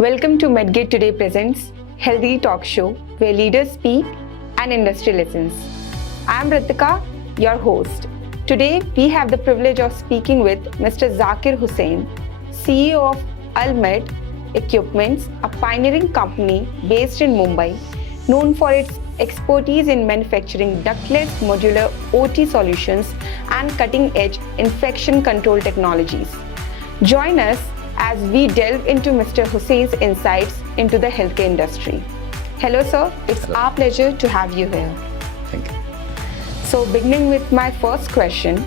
Welcome to Medgate Today presents Healthy Talk Show, where leaders speak and industry listens. I am Ritika, your host. Today, we have the privilege of speaking with Mr. Zakir Hussain, CEO of Almed.Equipments, a pioneering company based in Mumbai, known for its expertise in manufacturing ductless modular OT solutions and cutting-edge infection control technologies. Join us as we delve into Mr. Hussein's insights into the healthcare industry. Hello, sir. It's our pleasure to have you here. Thank you. So, beginning with my first question,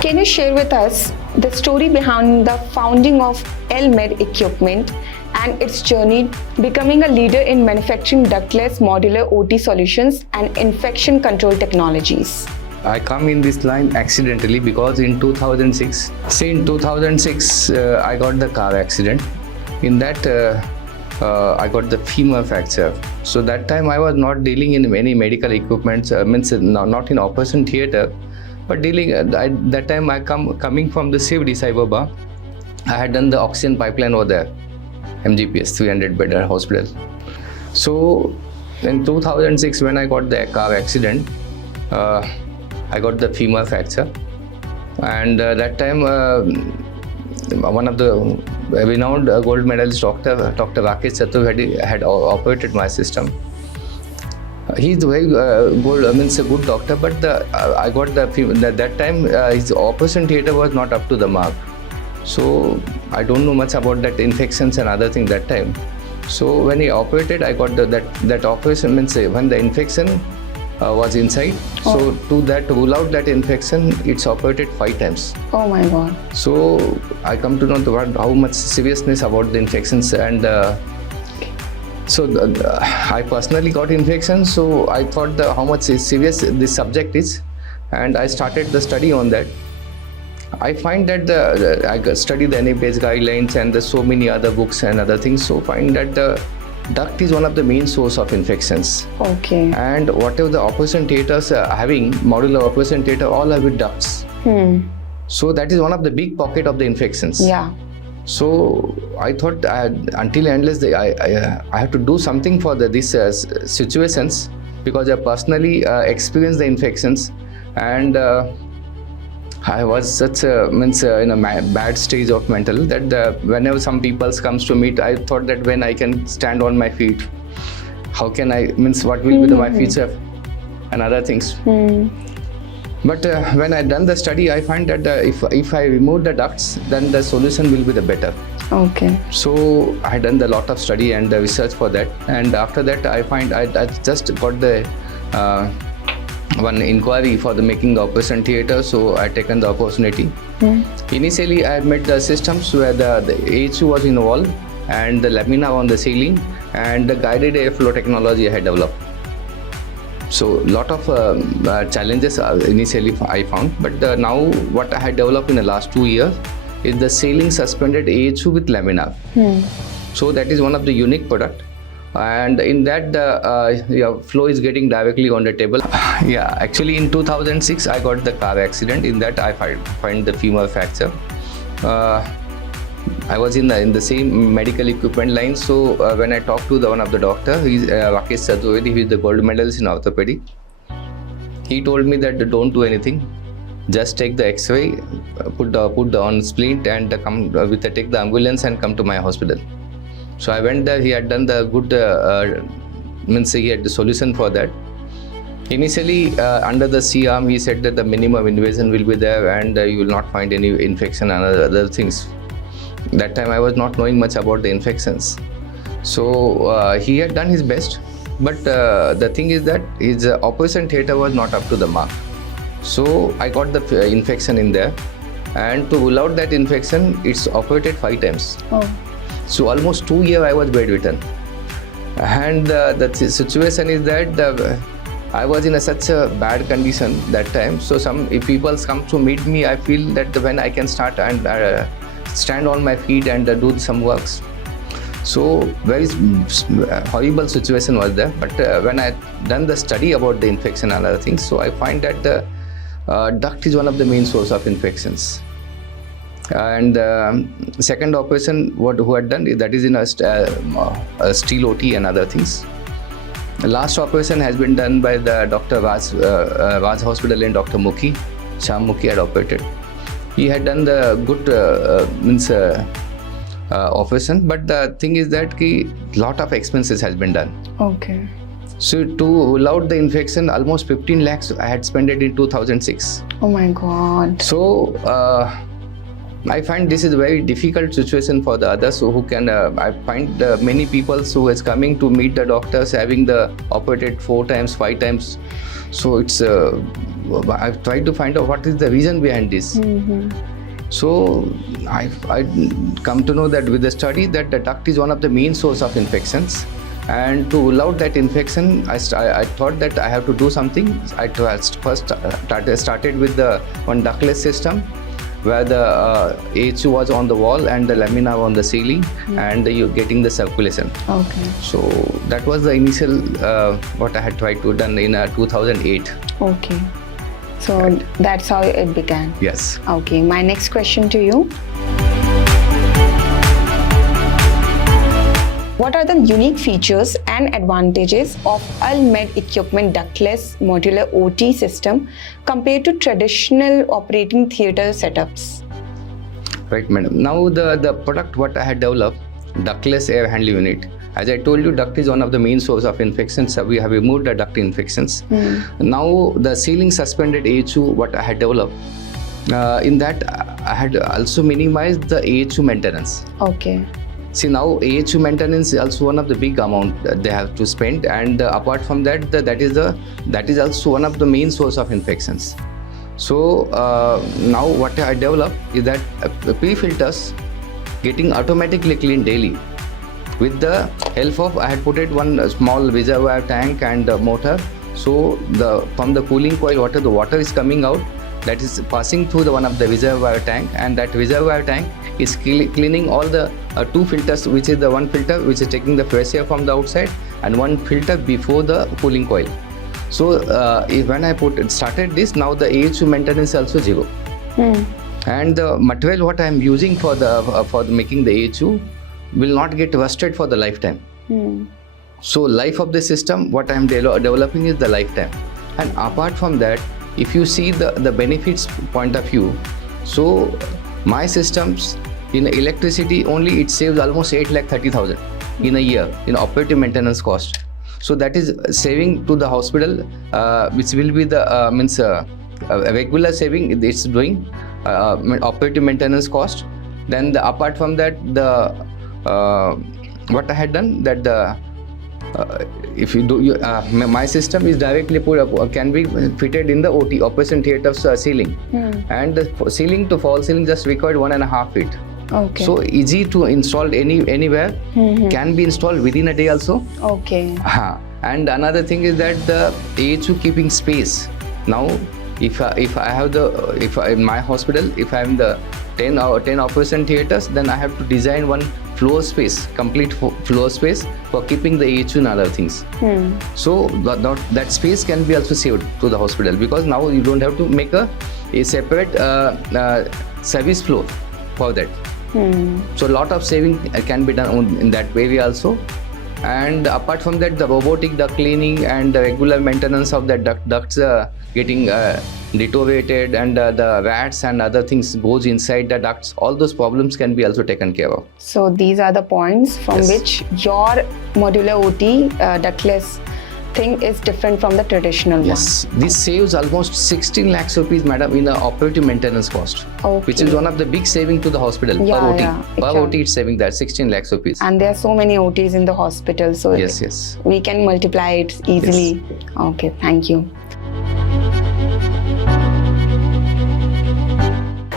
can you share with us the story behind the founding of Almed.Equipment and its journey becoming a leader in manufacturing ductless modular OT solutions and infection control technologies? I come in this line accidentally because in 2006, I got the car accident. In that, I got the femur fracture. So that time I was not dealing in any medical equipment, not in operation theater, but dealing. That time coming from the CVD Sai Baba, I had done the oxygen pipeline over there, MGPS 300 bed hospital. So in 2006, when I got the car accident, I got the femur fracture, and that time one of the renowned gold medalist Dr. Zakir Hussain had operated my system. He's very a good doctor, but I got the that time his operation theater was not up to the mark. So I don't know much about that infections and other things that time. So when he operated, I got that operation when the infection was inside. So to rule out that infection, it's operated 5 times. Oh my God. So I come to know how much seriousness about the infections, and I personally got infection. So I thought how much serious this subject is, and I started the study on that. I find that I study the NABH guidelines and there's so many other books and other things. So find that the duct is one of the main source of infections. Okay. And whatever the operation theaters are having, modular operation theater, all are with ducts. So that is one of the big pocket of the infections. Yeah. So I thought until and unless I have to do something for these situations, because I personally experienced the infections, and I was such in a bad stage of mental that whenever some people comes to meet, I thought that when I can stand on my feet, how can I what will be my future and other things. But when I done the study, I find that if I remove the ducts, then the solution will be the better. Okay. So I done a lot of study and research for that, and after that I find I just got the one inquiry for the making the operation theater, so I taken the opportunity. Initially, I made the systems where the AHU was involved and the lamina on the ceiling and the guided airflow technology I had developed. So lot of challenges initially I found, but now what I had developed in the last 2 years is the ceiling suspended AHU with lamina. So that is one of the unique product. And in that the flow is getting directly on the table. Yeah, actually in 2006 I got the car accident. In that I find the femur fracture. I was in the same medical equipment line. So when I talked to one of the doctor, he's Rakesh Chaturvedi, he's the gold medalist in orthopedic. He told me that don't do anything, just take the X-ray, put on splint, and take the ambulance and come to my hospital. So I went there. He had done the good, he had the solution for that. Initially, under the C-arm, he said that the minimum invasion will be there and you will not find any infection and other things. That time I was not knowing much about the infections. So he had done his best, but the thing is that his operation theater was not up to the mark. So I got the infection in there, and to rule out that infection, it's operated 5 times. So almost 2 years I was bedridden, and the situation is that I was in such a bad condition that time. So if people come to meet me, I feel that when I can start and stand on my feet and do some works. So very horrible situation was there. But when I done the study about the infection and other things, so I find that the duct is one of the main source of infections. And second operation, who had done that is in a steel OT and other things. The last operation has been done by the Dr. Vaz Hospital in Dr. Mukhi. Sham Mukhi had operated. He had done the good operation, but the thing is that lot of expenses has been done. Okay. So to rule out the infection, almost 15 lakhs I had spent it in 2006. Oh my God. So I find this is a very difficult situation for the others who can. I find many people who is coming to meet the doctors having the operated 4 times, 5 times. So it's. I've tried to find out what is the reason behind this. So I come to know that with the study that the duct is one of the main source of infections. And to rule out that infection, I thought that I have to do something. I first started with the one ductless system, where the AHU was on the wall and the lamina on the ceiling, and you're getting the circulation. Okay. So that was the initial what I had tried to done in 2008. Okay. So that's how it began. Yes. Okay. My next question to you. What are the unique features and advantages of Almed equipment ductless modular OT system compared to traditional operating theatre setups? Right, madam. Now the product what I had developed, ductless air handling unit. As I told you, duct is one of the main source of infections. So we have removed the duct infections. Now the ceiling suspended AHU what I had developed. In that I had also minimized the AHU maintenance. Okay. See, now AHU maintenance is also one of the big amount that they have to spend, and apart from that, that is also one of the main source of infections. So now what I developed is that pre-filters getting automatically cleaned daily. With the help of, I had put it one small reservoir tank and motor. So from the cooling coil, the water is coming out, that is passing through one of the reservoir tank, and that reservoir tank is cleaning all the 2 filters, which is the one filter which is taking the fresh air from the outside, and one filter before the cooling coil. So when I started this, now the AHU maintenance is also 0. And the material what I am using for making the AHU will not get rusted for the lifetime. So life of the system, what I am developing is the lifetime. And apart from that, if you see the benefits point of view, so my systems in electricity only it saves almost 8,30,000 in a year in operative maintenance cost. So that is saving to the hospital, which will be the a regular saving it's doing operative maintenance cost. Then apart from that, what I had done that if you do my system is directly can be fitted in the OT operation theater's ceiling, and the ceiling to fall ceiling just required 1.5 feet. Okay. So easy to install anywhere, can be installed within a day also. Okay. And another thing is that the AHU keeping space. Now if I have in my hospital, if I have the 10 operation theaters, then I have to design one floor space, complete floor space for keeping the AHU and other things. So that space can be also saved to the hospital, because now you don't have to make a separate service floor for that. So a lot of saving can be done in that way also. And apart from that, the robotic duct cleaning and the regular maintenance of the ducts getting deteriorated, and the rats and other things goes inside the ducts, all those problems can be also taken care of. So these are the points from which your modular OT ductless thing is different from the traditional one. Yes, this saves almost 16 lakhs rupees, madam, in the operative maintenance cost, which is one of the big saving to the hospital per OT. Per OT, it's saving that 16 lakhs rupees. And there are so many OTs in the hospital, so yes, we can multiply it easily. Yes. Okay, thank you.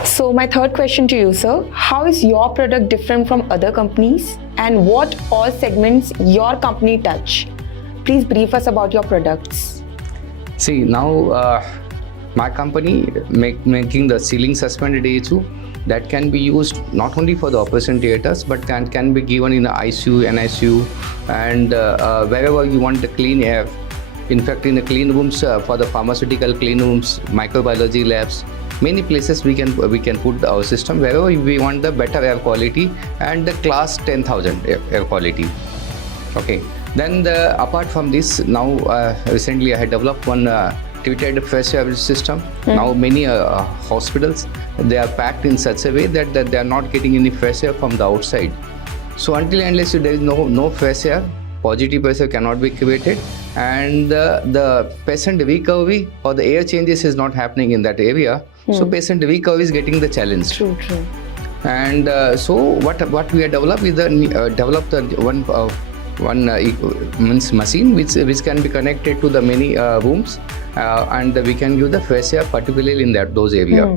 So my third question to you, sir, how is your product different from other companies, and what all segments your company touch? Please brief us about your products. See, now my company making the ceiling suspended AHU that can be used not only for the operation theaters, but can be given in the ICU, NICU, and wherever you want the clean air. In fact, in the clean rooms, for the pharmaceutical clean rooms, microbiology labs, many places we can put our system wherever we want the better air quality and the class 10,000 air quality. Okay. Then apart from this, now recently I had developed one treated fresh air system. Now many hospitals, they are packed in such a way that they are not getting any fresh air from the outside. So until and unless there is no fresh air, positive pressure cannot be created, and the patient recovery or the air changes is not happening in that area. So patient recovery is getting the challenge. True. And so what we have developed is developed one means machine which can be connected to the many rooms, and we can give the fresh air particularly in those areas.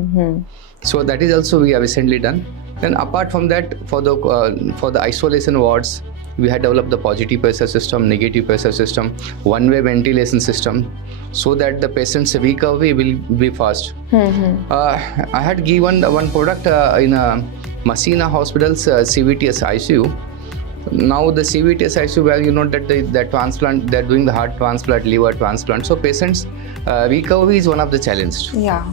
So that is also we have recently done. Then apart from that, for the isolation wards, we had developed the positive pressure system, negative pressure system, one-way ventilation system, so that the patient's recovery will be fast. I had given one product in Messina Hospital's CVTS ICU. Now the CVTS ICU, where you know that the transplant, they're doing the heart transplant, liver transplant. So patients' recovery is one of the challenges. Yeah.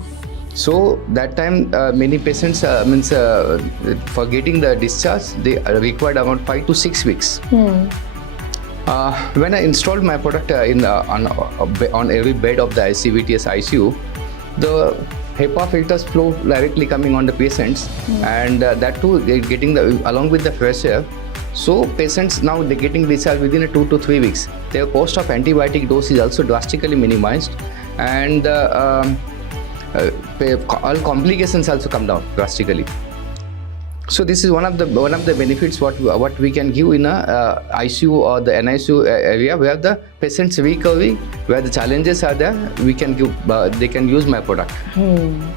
So that time many patients for getting the discharge, they required about 5 to 6 weeks. When I installed my product on every bed of the CVTS ICU, the HEPA filters flow directly coming on the patients, and that too getting along with the fresh air. So patients now they're getting discharged within 2 to 3 weeks. Their cost of antibiotic dose is also drastically minimized, and all complications also come down drastically. So this is one of the benefits what we can give in a ICU or the NICU area, where the patient's recovery, where the challenges are there, we can give they can use my product.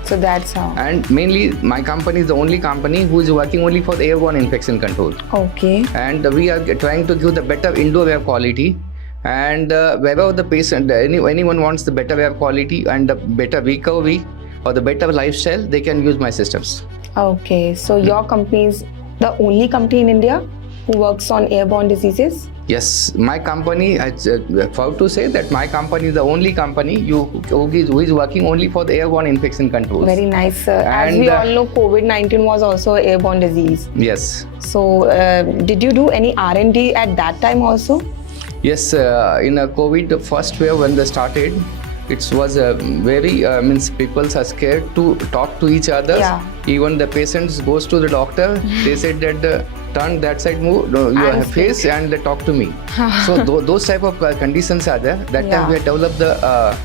So that's how. And mainly my company is the only company who is working only for the airborne infection control. Okay. And we are trying to give the better indoor air quality. And wherever the patient, anyone wants the better air quality and the better recovery or the better lifestyle, they can use my systems. Okay, so your company is the only company in India who works on airborne diseases? Yes, my company, I'm proud to say that my company is the only company who is working only for the airborne infection controls. Very nice. As we all know, COVID-19 was also an airborne disease. Yes. So, did you do any R&D at that time also? Yes, in a COVID first wave when they started, it was very people are scared to talk to each other. Yeah. Even the patients goes to the doctor, they said that turn that side, move your face and they talk to me. So those type of conditions are there. That time we had developed the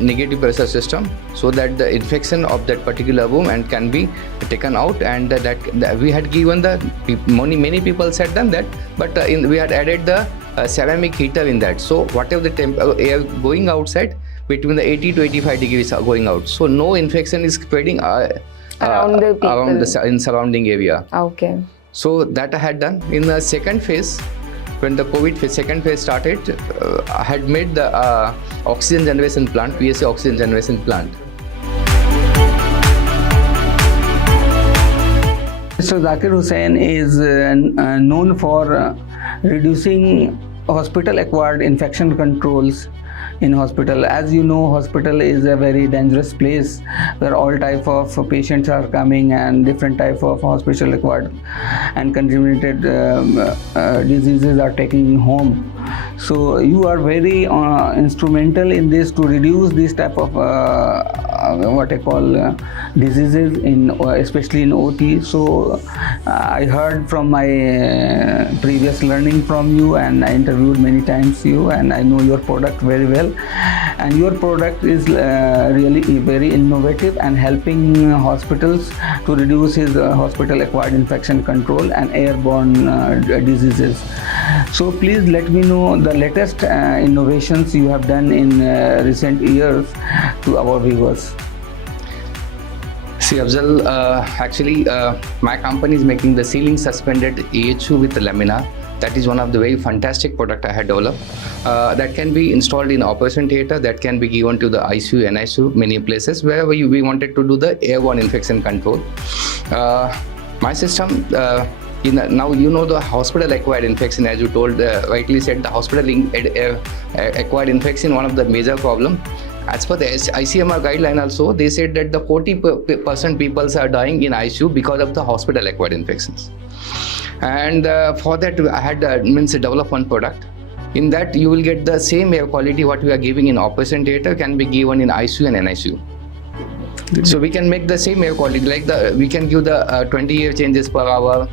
negative pressure system, so that the infection of that particular room and can be taken out, and that we had given many people said them that, but we had added the ceramic heater in that. So whatever the air going outside, between the 80 to 85 degrees are going out. So no infection is spreading around the people. In surrounding area. Okay. So that I had done. In the second phase, when the COVID second phase started, I had made the oxygen generation plant, PSA oxygen generation plant. Mr. Zakir Hussain is known for reducing hospital-acquired infection controls in hospital. As you know, hospital is a very dangerous place where all type of patients are coming and different type of hospital-acquired and contaminated diseases are taking home. So you are very instrumental in this to reduce this type of what I call diseases especially in OT. So I heard from my previous learning from you, and I interviewed many times you, and I know your product very well. And your product is really very innovative and helping hospitals to reduce his hospital-acquired infection control and airborne diseases. So please let me know the latest innovations you have done in recent years to our viewers. See, Afzal, actually my company is making the ceiling suspended AHU with lamina. That is one of the very fantastic product I had developed that can be installed in operation theatre, that can be given to the ICU, NICU, many places wherever we wanted to do the airborne infection control. My system, now you know the hospital-acquired infection, as you told, rightly said, the hospital-acquired infection, one of the major problem. As per the ICMR guideline also, they said that the 40% people are dying in ICU because of the hospital acquired infections. And for that I had develop one product. In that you will get the same air quality what we are giving in operation theatre can be given in ICU and NICU. So we can make the same air quality, like we can give the 20 air changes per hour,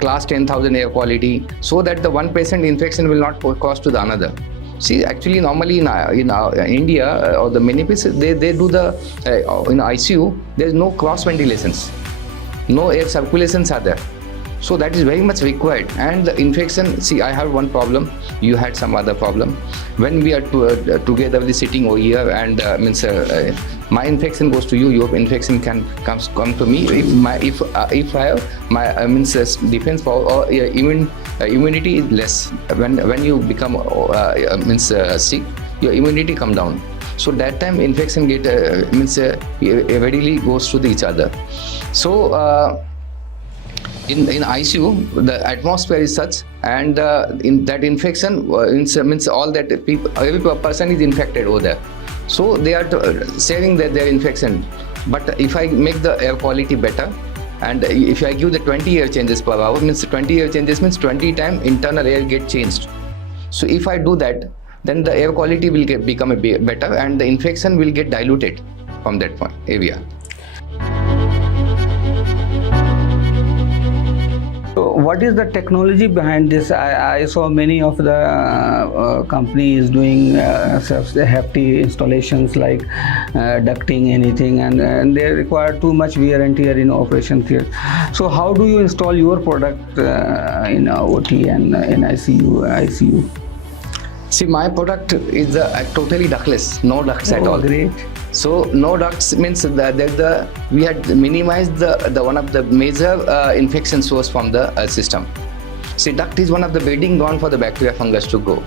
class 10,000 air quality, so that the one patient infection will not cause to the another. See, actually normally in India or the many places they do the in ICU there is no cross ventilations, no air circulations are there. So that is very much required. And the infection, see, I have one problem, you had some other problem. When we are together sitting over here and my infection goes to you, your infection can come to me. If I have my defense power or immunity is less. When you become sick, your immunity come down. So that time infection get readily goes to each other. So in ICU, the atmosphere is such, and in that infection means all that people, every person is infected over there. So they are saving their infection. But if I make the air quality better, and if I give the 20 air changes per hour, means 20 air changes means 20 times internal air get changed. So if I do that, then the air quality will become better, and the infection will get diluted from that point area. So what is the technology behind this? I saw many of the companies doing hefty installations like ducting anything, and they require too much wear and tear in operation theatre. So how do you install your product in OT and in ICU? See, my product is totally ductless, no ducts at all. Great. So no ducts means that we had minimized the one of the major infection source from the system. See, duct is one of the breeding ground for the bacteria fungus to go.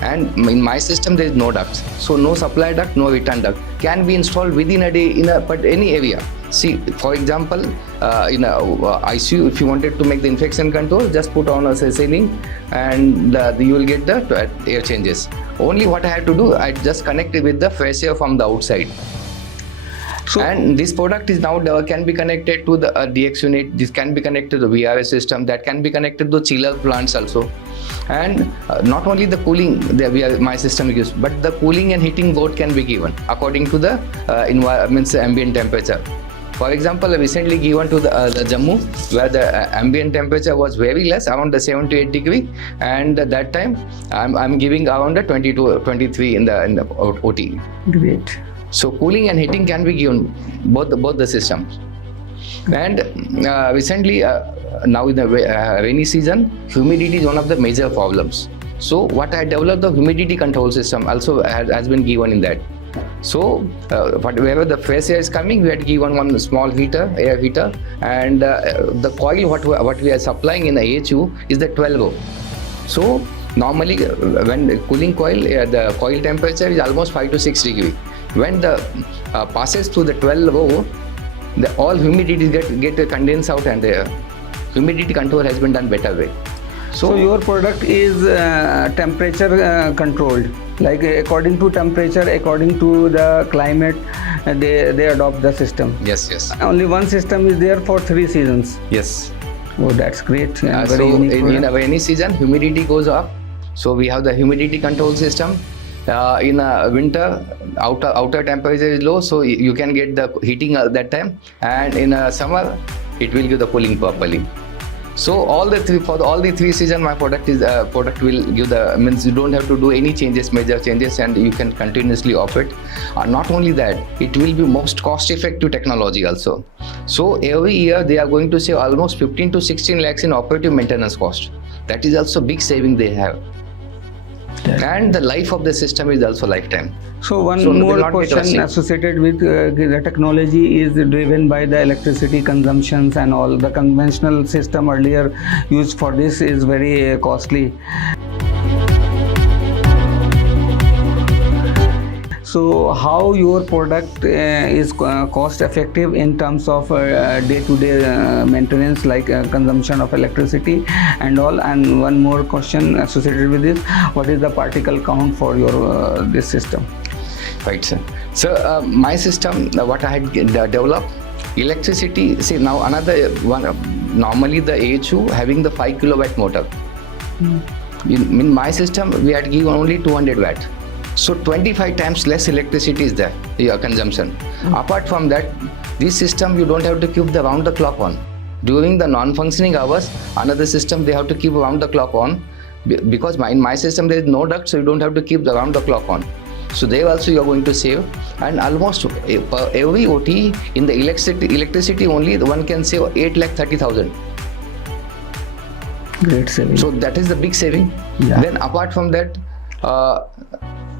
And in my system there is no ducts. So no supply duct, no return duct can be installed within a day in any area. See, for example, in ICU, if you wanted to make the infection control, just put on a ceiling and you will get the air changes. Only what I had to do, I just connected with the fresh air from the outside. So, and this product is now can be connected to the DX unit. This can be connected to the VRS system. That can be connected to chiller plants also. And not only the cooling my system is used, but the cooling and heating both can be given according to the ambient temperature. For example, I recently given to the Jammu, where the ambient temperature was very less, around the 7 to 8 degree, and at that time I'm giving around the 22, 23 in the OT. Great. So cooling and heating can be given both the systems. And recently, now in the rainy season, humidity is one of the major problems. So what I developed, the humidity control system also has been given in that. So wherever the fresh air is coming, we had given one small air heater, and the coil what we are supplying in the AHU is the 12O. So normally when the cooling coil, the coil temperature is almost 5 to 6 degree. When the passes through the 12O, all humidity get condensed out, and the humidity control has been done better way. So your product is temperature controlled, like according to temperature, according to the climate, they adopt the system. Yes. Only one system is there for 3 seasons. Yes. Oh, that's great. So in rainy season, humidity goes up. So we have the humidity control system. In winter, outer temperature is low, so you can get the heating at that time, and in summer, it will give the cooling properly. So all the three seasons, my product will give means you don't have to do any major changes, and you can continuously operate. Not only that, it will be most cost-effective technology also. So every year they are going to save almost 15 to 16 lakhs in operative maintenance cost. That is also big saving they have. And the life of the system is also lifetime. So one more question associated with the technology is driven by the electricity consumptions and all. The conventional system earlier used for this is very costly. So how your product is cost effective in terms of day-to-day maintenance, like consumption of electricity and all? And one more question associated with this: what is the particle count for your this system? Right, sir. So my system, what I had developed, electricity. See now another one. Normally the AHU having the 5 kilowatt motor. In my system, we had given only 200 watt. So 25 times less electricity is there, your consumption. Apart from that, this system you don't have to keep the round the clock on. During the non-functioning hours, another system they have to keep round the clock on, because in my system there is no duct, so you don't have to keep the round the clock on. So there also you are going to save, and almost per every OT in the electricity only one can save 8,30,000. Great saving. So that is the big saving. Yeah. Then apart from that,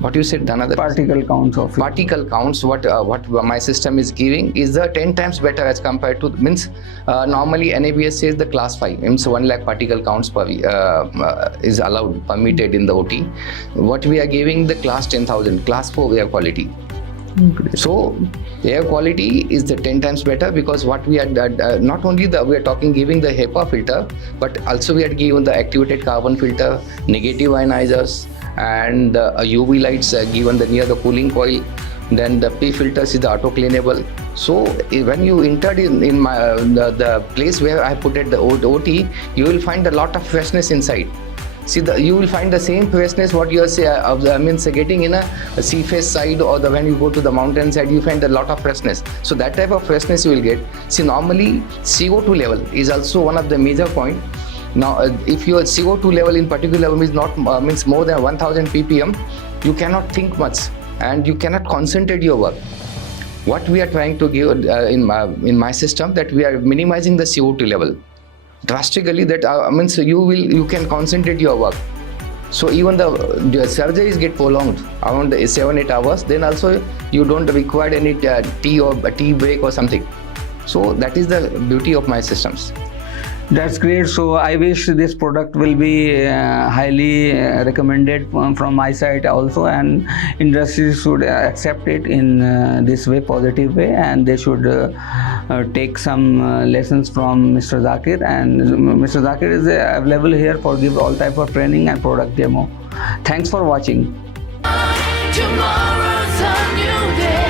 what you said, another Particle counts of it. particle counts, what my system is giving is the 10 times better as compared to, means normally NABS says the class 5, means 1 lakh particle counts per is allowed, permitted in the OT. What we are giving the class 10,000, class 4 air quality. So air quality is the 10 times better, because what we are not only we are talking giving the HEPA filter, but also we are given the activated carbon filter, negative ionizers, and UV lights given near the cooling coil. Then the P filters is the auto cleanable. So when you entered in my the place where I put it the OT, you will find a lot of freshness inside. See, you will find the same freshness what you are getting in a sea face side, or when you go to the mountain side, you find a lot of freshness. So that type of freshness you will get. See, normally CO2 level is also one of the major point. Now, if your CO2 level in particular is not means more than 1000 ppm, you cannot think much and you cannot concentrate your work. What we are trying to give in my system, that we are minimizing the CO2 level drastically. That means you can concentrate your work. So even the surgeries get prolonged around 7-8 hours. Then also you don't require any tea or a tea break or something. So that is the beauty of my systems. That's great. So I wish this product will be highly recommended from my side also, and industry should accept it in this way, positive way, and they should take some lessons from Mr. Zakir. And Mr. Zakir is available here for give all type of training and product demo. Thanks for watching. Tomorrow's a new